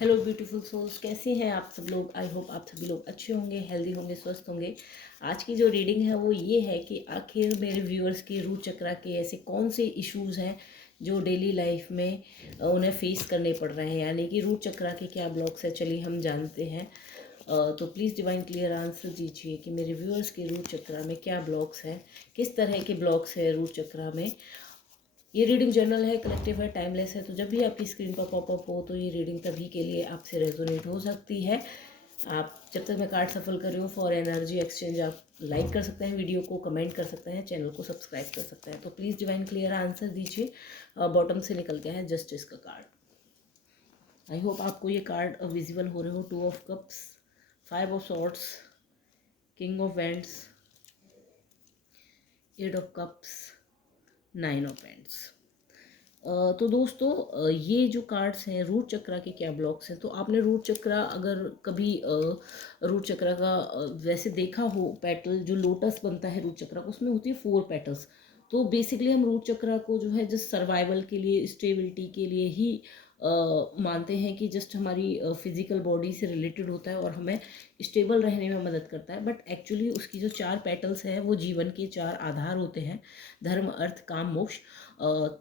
Hello beautiful souls, कैसे हैं आप सब लोग। आई होप आप सभी लोग अच्छे होंगे, हेल्दी होंगे, स्वस्थ होंगे। आज की जो रीडिंग है वो ये है कि आखिर मेरे व्यूअर्स के रूट चक्रा के ऐसे कौन से इश्यूज़ हैं जो डेली लाइफ में उन्हें फेस करने पड़ रहे हैं, यानी कि रूट चक्रा के क्या ब्लॉक्स है, चलिए हम जानते हैं। तो प्लीज़ डिवाइन क्लियर आंसर दीजिए कि मेरे व्यूअर्स के रूट चक्रा में क्या ब्लॉक्स हैं, किस तरह के ब्लॉक्स है रूट चक्रा में। ये रीडिंग जर्नल है, कलेक्टिव है, टाइमलेस है, तो जब भी आपकी स्क्रीन पर पॉपअप हो तो ये रीडिंग तभी के लिए आपसे रेजोनेट हो सकती है। आप जब तक मैं कार्ड सफल कर रही हूँ फॉर एनर्जी एक्सचेंज, आप लाइक कर सकते हैं वीडियो को, कमेंट कर सकते हैं, चैनल को सब्सक्राइब कर सकते हैं। तो प्लीज़ डिवाइन क्लियर आंसर दीजिए। बॉटम से निकल गया है जस्टिस का कार्ड। आई होप आपको ये कार्ड विजिबल हो रहे हो। 2 of cups, 5 of swords, king of wands, 8 of cups, 9 of wands. तो दोस्तों, ये जो कार्ड्स हैं रूट चक्रा के क्या ब्लॉक्स हैं। तो आपने रूट चक्रा अगर कभी रूट चक्रा का वैसे देखा हो, पेटल जो लोटस बनता है रूट चक्रा का, उसमें होती है 4 पेटल्स। तो बेसिकली हम रूट चक्रा को जो है जस्ट सर्वाइवल के लिए, स्टेबिलिटी के लिए ही मानते हैं कि जस्ट हमारी फिजिकल बॉडी से रिलेटेड होता है और हमें स्टेबल रहने में मदद करता है। बट एक्चुअली उसकी जो 4 पेटल्स हैं वो जीवन के 4 आधार होते हैं, धर्म, अर्थ, काम, मोक्ष।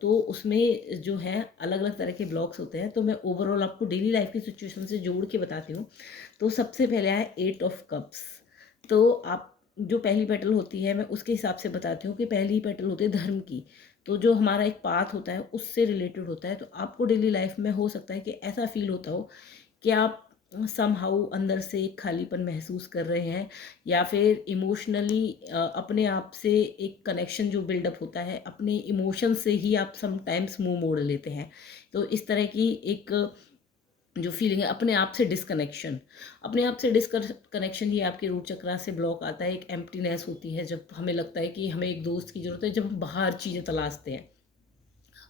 तो उसमें जो है अलग अलग तरह के ब्लॉक्स होते हैं। तो मैं ओवरऑल आपको डेली लाइफ की सिचुएशन से जोड़ के बताती हूँ। तो सबसे पहले है 8 ऑफ कप्स। तो आप जो पहली पेटल होती है, मैं उसके हिसाब से बताती हूँ कि पहली पेटल होती है धर्म की। तो जो हमारा एक पाथ होता है उससे रिलेटेड होता है। तो आपको डेली लाइफ में हो सकता है कि ऐसा फील होता हो कि आप समहाउ अंदर से एक खालीपन महसूस कर रहे हैं, या फिर इमोशनली अपने आप से एक कनेक्शन जो बिल्डअप होता है, अपने इमोशन से ही आप समटाइम्स मुंह मोड़ लेते हैं। तो इस तरह की एक जो फीलिंग है, अपने आप से डिसकनेक्शन, अपने आप से डिसकनेक्शन ही आपके रूट चक्रा से ब्लॉक आता है। एक एम्प्टीनेस होती है जब हमें लगता है कि हमें एक दोस्त की ज़रूरत है, जब हम बाहर चीज़ें तलाशते हैं।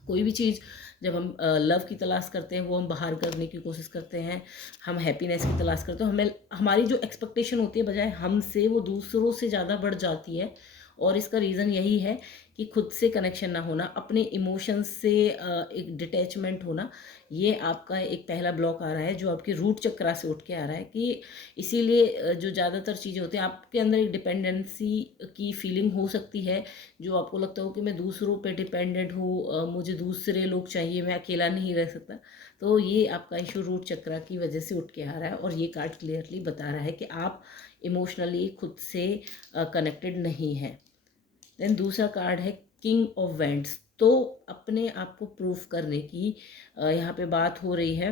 कोई भी चीज़ जब हम लव की तलाश करते हैं वो हम बाहर करने की कोशिश करते हैं, हम हैप्पीनेस की तलाश करते हैं, हमें हमारी जो एक्सपेक्टेशन होती है बजाय हमसे वो दूसरों से ज़्यादा बढ़ जाती है। और इसका रीज़न यही है कि खुद से कनेक्शन ना होना, अपने इमोशंस से एक डिटैचमेंट होना। ये आपका एक पहला ब्लॉक आ रहा है जो आपके रूट चक्रा से उठ के आ रहा है। कि इसीलिए जो ज़्यादातर चीज़ें होती हैं आपके अंदर, एक डिपेंडेंसी की फीलिंग हो सकती है, जो आपको लगता हो कि मैं दूसरों पे डिपेंडेंट हूँ, मुझे दूसरे लोग चाहिए, मैं अकेला नहीं रह सकता। तो ये आपका इशू रूट चक्रा की वजह से उठ के आ रहा है और ये कार्ड क्लियरली बता रहा है कि आप इमोशनली खुद से कनेक्टेड नहीं है। देन दूसरा कार्ड है किंग ऑफ वैंड्स। तो अपने आप को प्रूफ करने की यहाँ पे बात हो रही है।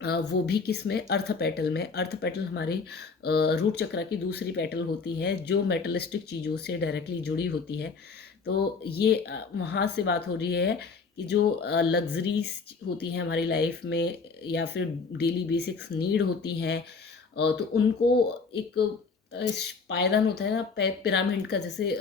वो भी किस में, अर्थ पेटल में। अर्थ पेटल हमारी रूट चक्रा की दूसरी पेटल होती है जो मेटलिस्टिक चीज़ों से डायरेक्टली जुड़ी होती है। तो ये वहाँ से बात हो रही है कि जो लग्जरीज होती हैं हमारी लाइफ में, या फिर डेली बेसिक्स नीड होती हैं, तो उनको एक पायदान होता है ना, पिरामिड का जैसे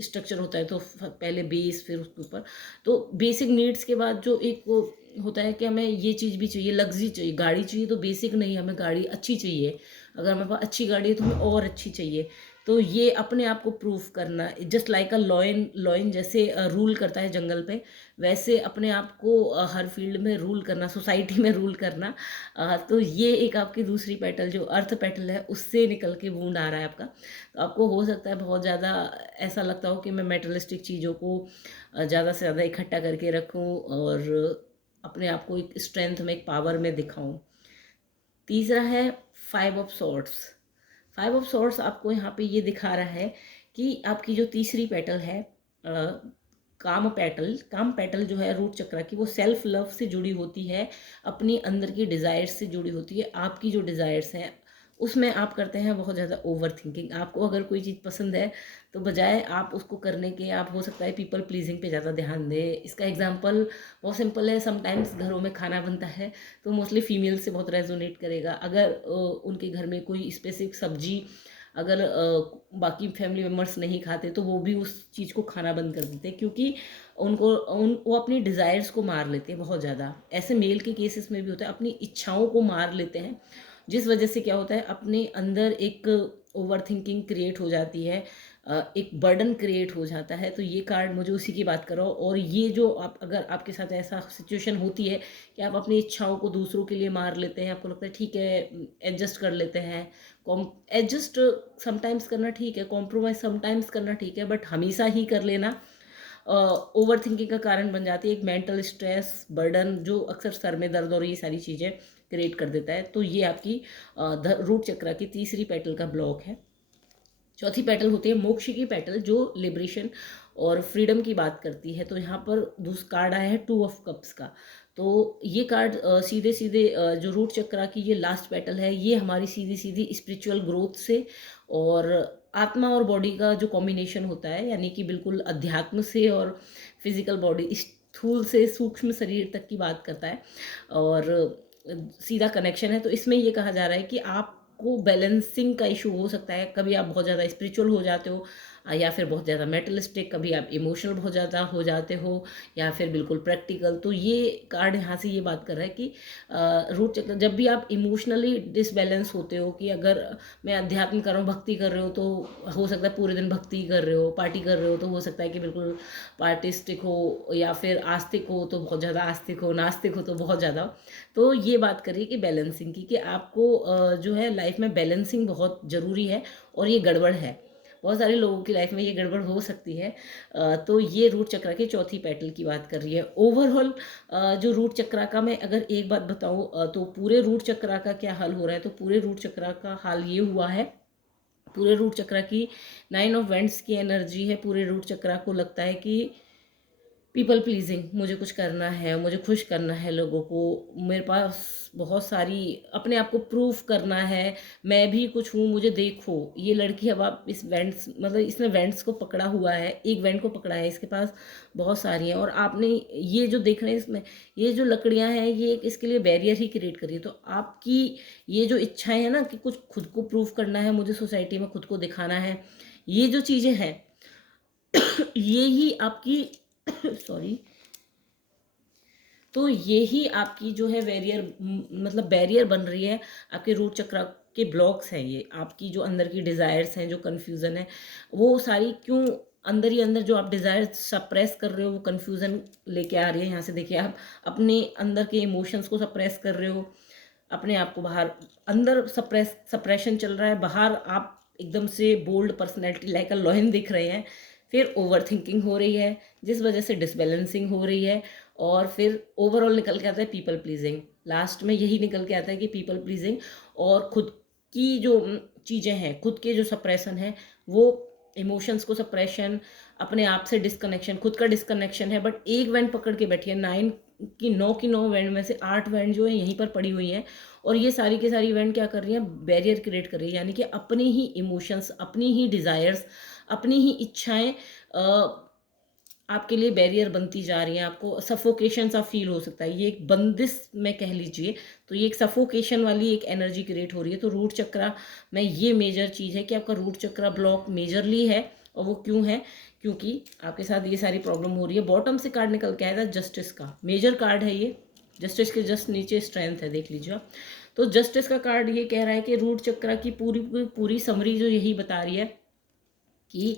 स्ट्रक्चर होता है। तो पहले बेस, फिर उसके ऊपर। तो बेसिक नीड्स के बाद जो एक वो होता है कि हमें ये चीज़ भी चाहिए, लग्जरी चाहिए, गाड़ी चाहिए, तो बेसिक नहीं, हमें गाड़ी अच्छी चाहिए। अगर हमारे पास अच्छी गाड़ी है तो हमें और अच्छी चाहिए। तो ये अपने आप को प्रूफ करना, just like a lion, lion जैसे रूल करता है जंगल पे, वैसे अपने आप को हर फील्ड में रूल करना, सोसाइटी में रूल करना। तो ये एक आपकी दूसरी पेटल जो अर्थ पेटल है उससे निकल के वूंड आ रहा है आपका। तो आपको हो सकता है बहुत ज़्यादा ऐसा लगता हो कि मैं मेटलिस्टिक चीज़ों को ज़्यादा से ज़्यादा इकट्ठा करके रखूं और अपने आप को एक स्ट्रेंथ में, एक पावर में दिखाऊं। तीसरा है 5 ऑफ सॉर्ड्स। 5 ऑफ सॉर्ड्स आपको यहाँ पे ये दिखा रहा है कि आपकी जो तीसरी पेटल है, काम पेटल, काम पेटल जो है रूट चक्र की, वो सेल्फ लव से जुड़ी होती है, अपनी अंदर की डिज़ायर्स से जुड़ी होती है। आपकी जो डिज़ायर्स हैं उसमें आप करते हैं बहुत ज़्यादा ओवर थिंकिंग। आपको अगर कोई चीज़ पसंद है तो बजाय आप उसको करने के, आप हो सकता है पीपल प्लीजिंग पे ज़्यादा ध्यान दें। इसका एग्जांपल बहुत सिंपल है। समटाइम्स घरों में खाना बनता है तो मोस्टली फीमेल से बहुत रेजोनेट करेगा। अगर उनके घर में कोई स्पेसिफिक सब्जी अगर बाकी फैमिली मेम्बर्स नहीं खाते तो वो भी उस चीज़ को खाना बंद कर देते हैं, क्योंकि वो अपनी डिज़ायर्स को मार लेते हैं बहुत ज़्यादा। ऐसे मेल के केसेस में भी होता है, अपनी इच्छाओं को मार लेते हैं, जिस वजह से क्या होता है, अपने अंदर एक ओवर थिंकिंग क्रिएट हो जाती है। एक बर्डन क्रिएट हो जाता है। तो ये कार्ड मुझे उसी की बात कर रहा हूँ। और ये जो आप, अगर आपके साथ ऐसा सिचुएशन होती है कि आप अपनी इच्छाओं को दूसरों के लिए मार लेते हैं, आपको लगता है ठीक है एडजस्ट कर लेते हैं, एडजस्ट समटाइम्स करना ठीक है, कॉम्प्रोमाइज़ समटाइम्स करना ठीक है, बट हमेशा ही कर लेना ओवर थिंकिंग का कारण बन जाती है। एक मेंटल स्ट्रेस, बर्डन जो अक्सर सर में दर्द और ये सारी चीज़ें क्रिएट कर देता है। तो ये आपकी रूट चक्रा की तीसरी पेटल का ब्लॉक है। चौथी पेटल होती है मोक्ष की पेटल, जो लिबरेशन और फ्रीडम की बात करती है। तो यहाँ पर दूसरा कार्ड आया है 2 ऑफ कप्स का। तो ये कार्ड सीधे सीधे जो रूट चक्रा की ये लास्ट पेटल है, ये हमारी सीधी सीधी स्पिरिचुअल ग्रोथ से और आत्मा और बॉडी का जो कॉम्बिनेशन होता है, यानी कि बिल्कुल अध्यात्म से और फिजिकल बॉडी, स्थूल से सूक्ष्म शरीर तक की बात करता है और सीधा कनेक्शन है। तो इसमें ये कहा जा रहा है कि आपको बैलेंसिंग का इशू हो सकता है। कभी आप बहुत ज़्यादा स्पिरिचुअल हो जाते हो या फिर बहुत ज़्यादा मेटलिस्टिक, कभी आप इमोशनल बहुत ज़्यादा हो जाते हो या फिर बिल्कुल प्रैक्टिकल। तो ये कार्ड यहाँ से ये बात कर रहा है कि रूट चक्र, जब भी आप इमोशनली डिसबैलेंस होते हो, कि अगर मैं अध्यात्म कर रहा हूँ, भक्ति कर रहे हो, तो हो सकता है पूरे दिन भक्ति कर रहे हो, पार्टी कर रहे हो, तो हो सकता है कि बिल्कुल पार्टिस्टिक हो, या फिर आस्तिक हो तो बहुत ज़्यादा आस्तिक हो, नास्तिक हो तो बहुत ज़्यादा। तो ये बात करिए कि बैलेंसिंग की, कि आपको जो है लाइफ में बैलेंसिंग बहुत ज़रूरी है और ये गड़बड़ है। बहुत सारे लोगों की लाइफ में ये गड़बड़ हो सकती है। तो ये रूट चक्र की चौथी पेटल की बात कर रही है। ओवरऑल जो रूट चक्र का मैं अगर एक बात बताऊं, तो पूरे रूट चक्र का क्या हाल हो रहा है, तो पूरे रूट चक्र का हाल ये हुआ है, पूरे रूट चक्र की 9 ऑफ वेंट्स की एनर्जी है। पूरे रूट चक्र को लगता है कि पीपल प्लीजिंग, मुझे कुछ करना है, मुझे खुश करना है लोगों को, मेरे पास बहुत सारी अपने आप को प्रूफ करना है, मैं भी कुछ हूँ, मुझे देखो। ये लड़की, अब आप इस वेंट्स, मतलब इसने वेंट्स को पकड़ा हुआ है, एक वेंट को पकड़ा है, इसके पास बहुत सारी हैं और आपने ये जो देख रहे हैं इसमें, ये जो लकड़ियाँ हैं, ये एक इसके लिए बैरियर ही क्रिएट करी है। तो आपकी ये जो इच्छाएं हैं ना, कि कुछ खुद को प्रूफ करना है, मुझे सोसाइटी में खुद को दिखाना है, ये जो चीज़ें हैं ये ही आपकी सॉरी, तो ये ही आपकी जो है बैरियर, मतलब बैरियर बन रही है। आपके रूट चक्र के ब्लॉक्स हैं ये, आपकी जो अंदर की डिज़ायर्स हैं, जो कन्फ्यूज़न है, वो सारी क्यों अंदर ही अंदर जो आप डिज़ायर सप्रेस कर रहे हो, वो कन्फ्यूज़न लेके आ रही है। यहाँ से देखिए, आप अपने अंदर के इमोशंस को सप्रेस कर रहे हो, अपने आप को बाहर, अंदर सप्रेशन चल रहा है, बाहर आप एकदम से bold personality like a lion दिख रहे हैं। फिर ओवर थिंकिंग हो रही है, जिस वजह से डिसबैलेंसिंग हो रही है, और फिर ओवरऑल निकल के आता है पीपल प्लीजिंग। लास्ट में यही निकल के आता है कि पीपल प्लीजिंग और खुद की जो चीज़ें हैं, खुद के जो सप्रेशन है, वो इमोशंस को सप्रेशन, अपने आप से डिस्कनेक्शन, खुद का डिस्कनेक्शन है। बट एक वैंड पकड़ के बैठी है, 9 की 9 वैंड में से 8 वैंड जो है यहीं पर पड़ी हुई हैं, और ये सारी की सारी वैंड क्या कर रही हैं, बैरियर क्रिएट कर रही है। यानी कि अपने ही इमोशंस, अपनी ही डिज़ायर्स, अपनी ही इच्छाएं आपके लिए बैरियर बनती जा रही हैं। आपको सफोकेशन सा फील हो सकता है, ये एक बंदिश में कह लीजिए। तो ये एक सफोकेशन वाली एक एनर्जी क्रिएट हो रही है। तो रूट चक्र में ये मेजर चीज़ है कि आपका रूट चक्र ब्लॉक मेजरली है। और वो क्यों है, क्योंकि आपके साथ ये सारी प्रॉब्लम हो रही है। बॉटम से कार्ड निकल के आया था जस्टिस का, मेजर कार्ड है ये। जस्टिस के जस्ट नीचे स्ट्रेंथ है, देख लीजिए आप। तो जस्टिस का कार्ड ये कह रहा है कि रूट चक्र की पूरी पूरी समरी जो यही बता रही है कि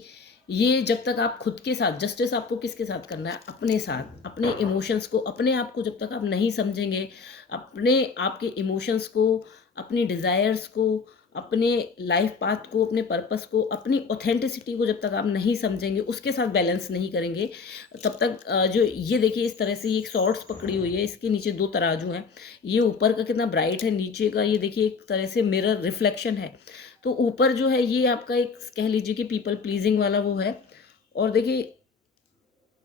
ये जब तक आप खुद के साथ, जस्टिस आपको किसके साथ करना है, अपने साथ, अपने इमोशंस को, अपने आप को जब तक आप नहीं समझेंगे, अपने आपके इमोशंस को, अपनी डिज़ायर्स को, अपने लाइफ पाथ को, अपने पर्पस को, अपनी ऑथेंटिसिटी को जब तक आप नहीं समझेंगे, उसके साथ बैलेंस नहीं करेंगे, तब तक जो ये देखिए इस तरह से ये एक सॉर्ड्स पकड़ी हुई है, इसके नीचे 2 तराजू हैं। ये ऊपर का कितना ब्राइट है, नीचे का ये देखिए एक तरह से मिरर रिफ्लेक्शन है। तो ऊपर जो है ये आपका एक कह लीजिए कि पीपल प्लीजिंग वाला वो है, और देखिए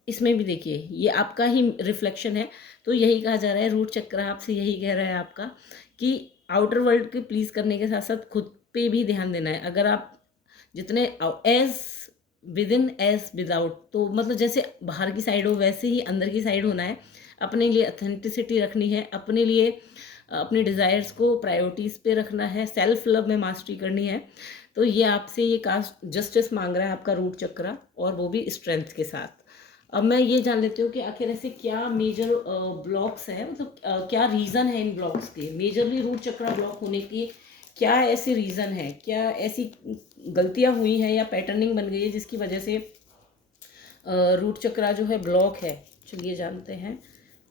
इसमें भी देखिए ये आपका ही रिफ्लेक्शन है। तो यही कहा जा रहा है, रूट चक्र आपसे यही कह रहा है आपका, कि आउटर वर्ल्ड के प्लीज़ करने के साथ साथ खुद पे भी ध्यान देना है। अगर आप जितने as with in as without, तो मतलब जैसे बाहर की साइड हो वैसे ही अंदर की साइड होना है। अपने लिए अथेंटिसिटी रखनी है, अपने लिए अपने डिज़ायर्स को प्रायोरिटीज़ पे रखना है, सेल्फ लव में मास्टरी करनी है। तो ये आपसे ये कास्ट जस्टिस मांग रहा है आपका रूट चक्र, और वो भी स्ट्रेंथ के साथ। अब मैं ये जान लेती हूँ कि आखिर ऐसे क्या मेजर ब्लॉक्स हैं, मतलब क्या रीज़न है इन ब्लॉक्स के, मेजरली रूट चक्र ब्लॉक होने की क्या ऐसी रीज़न है, क्या ऐसी गलतियाँ हुई हैं या पैटर्निंग बन गई है जिसकी वजह से रूट चक्रा जो है ब्लॉक है। चलिए जानते हैं।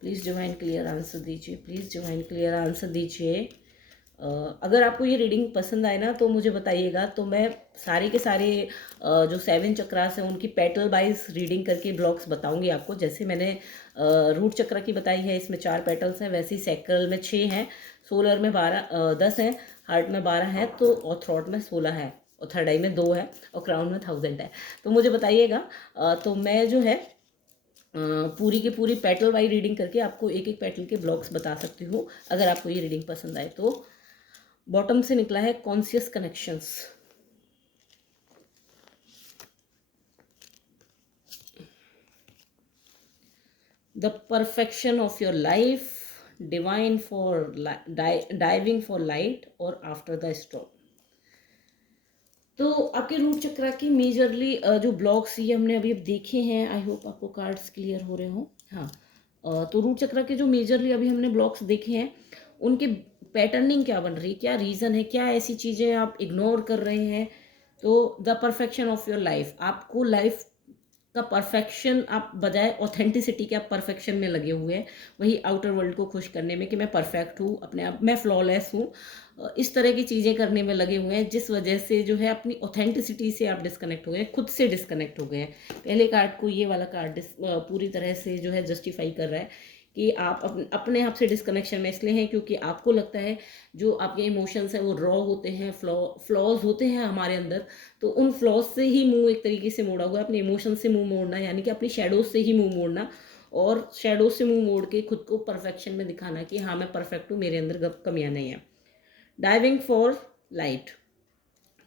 प्लीज़ डिवाइन क्लियर आंसर दीजिए, प्लीज़ डिवाइन क्लियर आंसर दीजिए। अगर आपको ये रीडिंग पसंद आए ना तो मुझे बताइएगा, तो मैं सारे के सारे जो 7 चक्रास हैं उनकी पेटल वाइज रीडिंग करके ब्लॉक्स बताऊंगी आपको। जैसे मैंने रूट चक्र की बताई है, इसमें 4 पेटल्स हैं, वैसे ही सैक्रल में 6 हैं, सोलर में 10 हैं, हार्ट में 12 हैं, तो और थ्रॉट में 16 है, और थर्ड आई में 2 है, और क्राउन में 1000 है। तो मुझे बताइएगा। तो मैं जो है पूरी की पूरी पेटल वाइज रीडिंग करके आपको एक एक पेटल के ब्लॉक्स बता सकती हूँ, अगर आपको ये रीडिंग पसंद आए तो। बॉटम से निकला है conscious connections. The perfection of your life, divine for diving for light और आफ्टर द स्टॉर्म। तो आपके रूट चक्रा की मेजरली जो ब्लॉक्स ये हमने अभी अब देखे हैं, आई होप आपको कार्ड्स क्लियर हो रहे हो। हाँ, तो रूट चक्रा के जो मेजरली अभी हमने ब्लॉक्स देखे हैं, उनके पैटर्निंग क्या बन रही है, क्या रीज़न है, क्या ऐसी चीज़ें आप इग्नोर कर रहे हैं। तो the perfection of your life, आपको लाइफ का परफेक्शन, आप बजाय ऑथेंटिसिटी के आप परफेक्शन में लगे हुए हैं, वही आउटर वर्ल्ड को खुश करने में कि मैं परफेक्ट हूँ, अपने आप मैं फ्लॉलेस हूँ, इस तरह की चीज़ें करने में लगे हुए हैं, जिस वजह से जो है अपनी ऑथेंटिसिटी से आप डिस्कनेक्ट हो गए हैं, खुद से डिस्कनेक्ट हो गए हैं। पहले कार्ड को, ये वाला कार्ड पूरी तरह से जो है जस्टिफाई कर रहा है कि आप अपने आप से डिस्कनेक्शन में इसलिए हैं क्योंकि आपको लगता है जो आपके इमोशंस हैं वो रॉ होते हैं, फ्लॉज होते हैं हमारे अंदर। तो उन फ्लॉज से ही मुंह एक तरीके से मोड़ा हुआ है, अपने इमोशन से मुंह मोड़ना, यानी कि अपनी शेडोज से ही मुंह मोड़ना, और शेडोज से मुंह मोड़ के खुद को परफेक्शन में दिखाना कि हाँ मैं परफेक्ट हूँ, मेरे अंदर कमियां नहीं है। डाइविंग फॉर लाइट,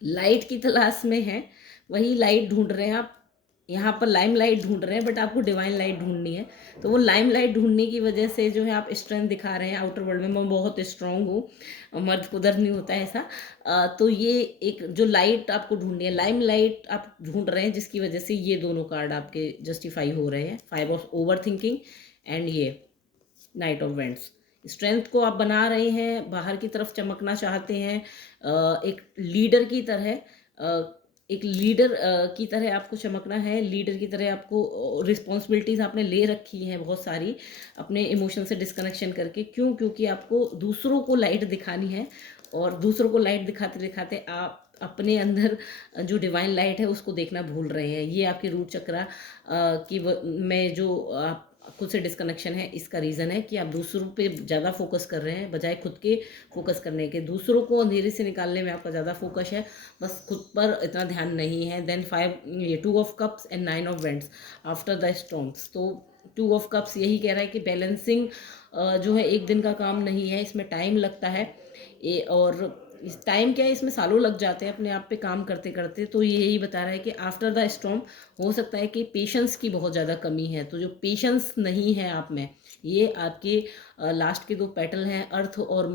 लाइट की तलाश में है, वही लाइट ढूंढ रहे हैं आप। यहाँ पर लाइम लाइट ढूंढ रहे हैं, बट आपको डिवाइन लाइट ढूंढनी है। तो वो लाइम लाइट ढूंढने की वजह से जो है आप स्ट्रेंथ दिखा रहे हैं आउटर वर्ल्ड में, मैं बहुत स्ट्रांग हूँ, मर्द को दर्द नहीं होता है ऐसा। तो ये एक जो लाइट आपको ढूंढनी है, लाइम लाइट आप ढूंढ रहे हैं, जिसकी वजह से ये दोनों कार्ड आपके जस्टिफाई हो रहे हैं। 5 ऑफ ओवर थिंकिंग एंड ये नाइट ऑफ वेंट्स। स्ट्रेंथ को आप बना रहे हैं, बाहर की तरफ चमकना चाहते हैं, एक लीडर की तरह, एक लीडर की तरह आपको चमकना है, लीडर की तरह आपको रिस्पॉन्सिबिलिटीज़ आपने ले रखी हैं बहुत सारी, अपने इमोशन से डिस्कनेक्शन करके। क्यों? क्योंकि आपको दूसरों को लाइट दिखानी है, और दूसरों को लाइट दिखाते दिखाते आप अपने अंदर जो डिवाइन लाइट है उसको देखना भूल रहे हैं। ये आपके रूट चक्रा की में जो आप खुद से डिस्कनेक्शन है, इसका रीज़न है कि आप दूसरों पे ज़्यादा फोकस कर रहे हैं बजाय खुद के फोकस करने के। दूसरों को अंधेरे से निकालने में आपका ज़्यादा फोकस है, बस खुद पर इतना ध्यान नहीं है। देन 5 ये 2 of cups and 9 of vents after the storms. तो 2 ऑफ कप्स यही कह रहा है कि बैलेंसिंग जो है एक दिन का काम नहीं है, इसमें टाइम लगता है। और इस टाइम क्या है, इसमें सालों लग जाते हैं अपने आप पे काम करते करते। तो ये यही बता रहा है कि आफ्टर द स्टॉर्म हो सकता है कि पेशेंस की बहुत ज़्यादा कमी है। तो जो पेशेंस नहीं है आप में, ये आपके लास्ट के 2 पेटल हैं, अर्थ और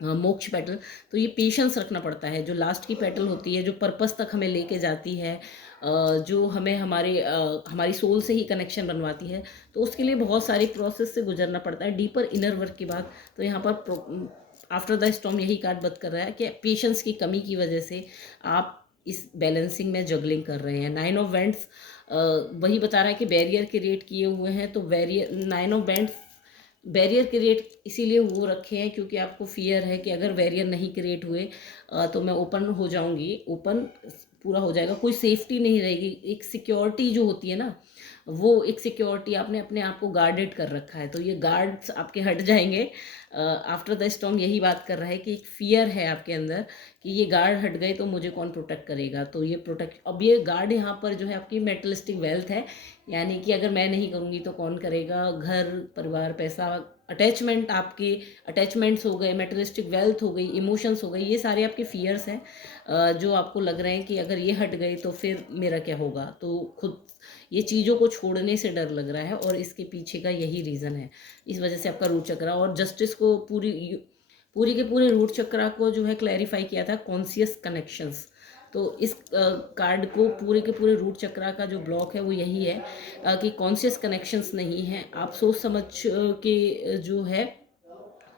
मोक्ष पेटल। तो ये पेशेंस रखना पड़ता है। जो लास्ट की पेटल होती है, जो पर्पस तक हमें लेके जाती है, जो हमें हमारी सोल से ही कनेक्शन बनवाती है, तो उसके लिए बहुत सारी प्रोसेस से गुजरना पड़ता है, डीपर इनर वर्क के बाद। तो यहाँ पर आफ्टर द स्टॉर्म यही कार्ड बात कर रहा है कि पेशेंस की कमी की वजह से आप इस बैलेंसिंग में जगलिंग कर रहे हैं। 9 ऑफ वेंट्स वही बता रहा है कि बैरियर क्रिएट किए हुए हैं। तो 9 ऑफ वेंट्स बैरियर क्रिएट इसीलिए हो रखे हैं क्योंकि आपको फियर है कि अगर बैरियर नहीं क्रिएट हुए तो मैं ओपन हो जाऊंगी, ओपन पूरा हो जाएगा, कोई सेफ्टी नहीं रहेगी। एक सिक्योरिटी जो होती है ना, वो एक सिक्योरिटी आपने अपने आप को गार्डेड कर रखा है, तो ये गार्ड्स आपके हट जाएंगे। आफ्टर द स्टॉर्म यही बात कर रहा है कि एक फियर है आपके अंदर कि ये गार्ड हट गए तो मुझे कौन प्रोटेक्ट करेगा। तो ये प्रोटेक्ट, अब ये गार्ड यहाँ पर जो है आपकी मेटलिस्टिक वेल्थ है, यानी कि अगर मैं नहीं करूँगी तो कौन करेगा। घर, परिवार, पैसा, अटैचमेंट, आपके अटैचमेंट्स हो गए, मेटलिस्टिक वेल्थ हो गई, इमोशंस हो गई, ये सारे आपके फियर्स हैं जो आपको लग रहे हैं कि अगर ये हट गए तो फिर मेरा क्या होगा। तो खुद ये चीज़ों को छोड़ने से डर लग रहा है, और इसके पीछे का यही रीज़न है। इस वजह से आपका रूट चक्रा और जस्टिस को पूरी के पूरे रूट चक्रा को जो है क्लैरिफाई किया था कॉन्शियस कनेक्शंस। तो इस कार्ड को पूरे के पूरे रूट चक्रा का जो ब्लॉक है वो यही है कि कॉन्शियस कनेक्शंस नहीं है। आप सोच समझ के जो है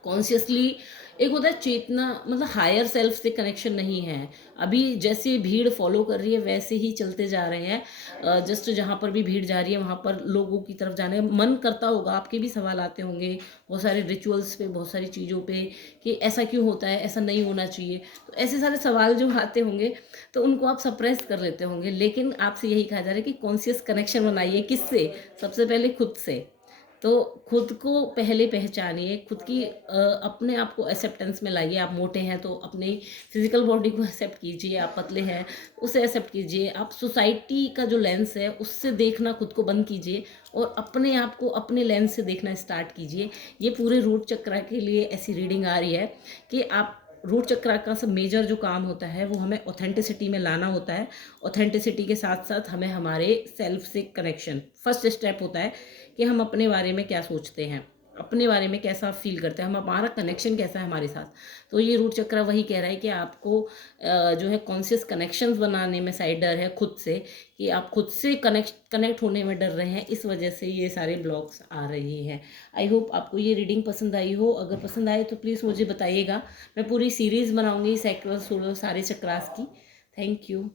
कॉन्शियसली एक होता है चेतना, मतलब हायर सेल्फ से कनेक्शन नहीं है। अभी जैसे भीड़ फॉलो कर रही है वैसे ही चलते जा रहे हैं, जस्ट जहाँ पर भी भीड़ जा रही है वहाँ पर लोगों की तरफ जाने मन करता होगा। आपके भी सवाल आते होंगे बहुत सारे रिचुअल्स पे, बहुत सारी चीज़ों पे कि ऐसा क्यों होता है, ऐसा नहीं होना चाहिए। तो ऐसे सारे सवाल जो आते होंगे तो उनको आप सप्रेस कर लेते होंगे, लेकिन आपसे यही कहा जा रहा है कि कॉन्शियस कनेक्शन बनाइए। किससे? सबसे पहले खुद से। तो खुद को पहले पहचानिए, खुद की अपने आप को एक्सेप्टेंस में लाइए। आप मोटे हैं तो अपनी फिजिकल बॉडी को एक्सेप्ट कीजिए, आप पतले हैं उसे एक्सेप्ट कीजिए। आप सोसाइटी का जो लेंस है उससे देखना खुद को बंद कीजिए और अपने आप को अपने लेंस से देखना स्टार्ट कीजिए। ये पूरे रूट चक्र के लिए ऐसी रीडिंग आ रही है कि आप रूट चक्र का सब मेजर जो काम होता है वो हमें ऑथेंटिसिटी में लाना होता है। ऑथेंटिसिटी के साथ साथ हमें हमारे सेल्फ से कनेक्शन, फर्स्ट स्टेप होता है कि हम अपने बारे में क्या सोचते हैं, अपने बारे में कैसा फील करते हैं, हम हमारा कनेक्शन कैसा है हमारे साथ। तो ये रूट चक्र वही कह रहा है कि आपको जो है कॉन्शियस कनेक्शंस बनाने में शायद डर है खुद से, कि आप खुद से कनेक्ट होने में डर रहे हैं, इस वजह से ये सारे ब्लॉक्स आ रहे हैं। आई होप आपको ये रीडिंग पसंद आई हो। अगर पसंद आए तो प्लीज़ मुझे बताइएगा। मैं पूरी सीरीज़ बनाऊंगी सैक्रल सोलर सारे चक्रास की। Thank you.